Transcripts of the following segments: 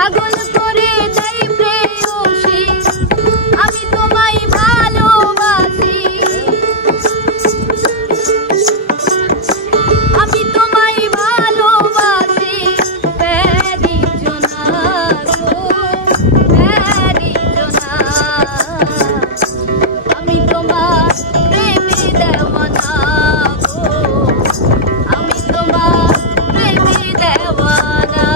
পাগল করে দেয় প্রেয়সী, আমি তোমায় ভালোবাসি, আমি তোমায় ভালোবাসি। প্যারি জোনা গো প্যারি জোনা, আমি তোমার প্রেমে দেওয়ানা গো, আমি তোমার প্রেমে দেওয়ানা।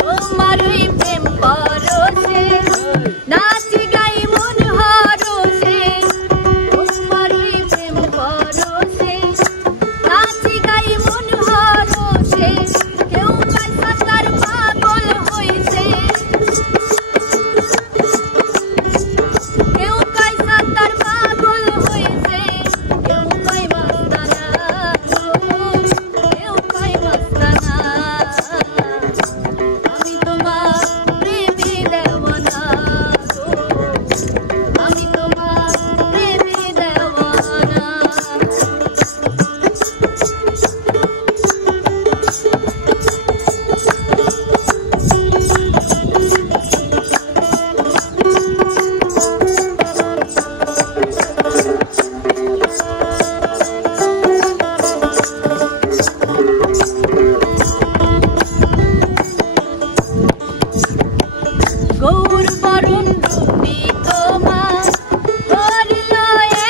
তোমারই প্রেম পরশে নাচি গাই মন হরষে, তোমারই প্রেম পরশে নাচি গাই মন হরষে। কেউ কয় সাঁতার পাগল হইছে, কেউ কয় সাঁতার পাগল হইছে, কেউ কয় মস্তানা গো, কেউ কয় মস্তানা। আমি তোমার প্রেমে দেওয়ানা গো, আমি তোমার প্রেমে দেওয়ানা। গৌর বরণ রূপী তোমার হরিল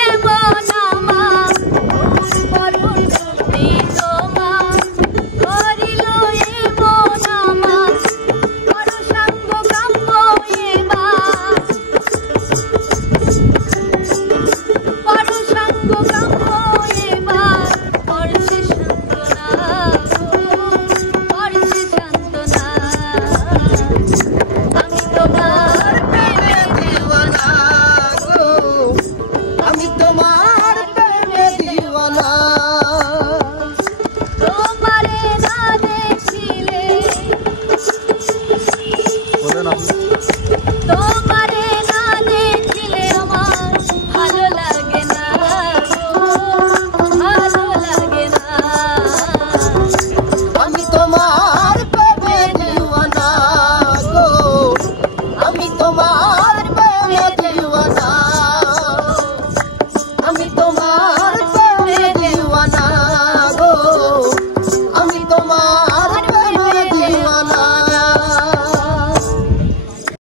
এমন আমার, গৌর বরণ রূপী তোমার হরিল এমন আমার। পরশাঙ্গ কাম্য এবার, পরশাঙ্গ কাম্য এবার। পরশে সান্ত্বনা গো পরশে সান্ত্বনা, আমি তোমার প্রেমে দেওয়ানা গো, আমি তোমার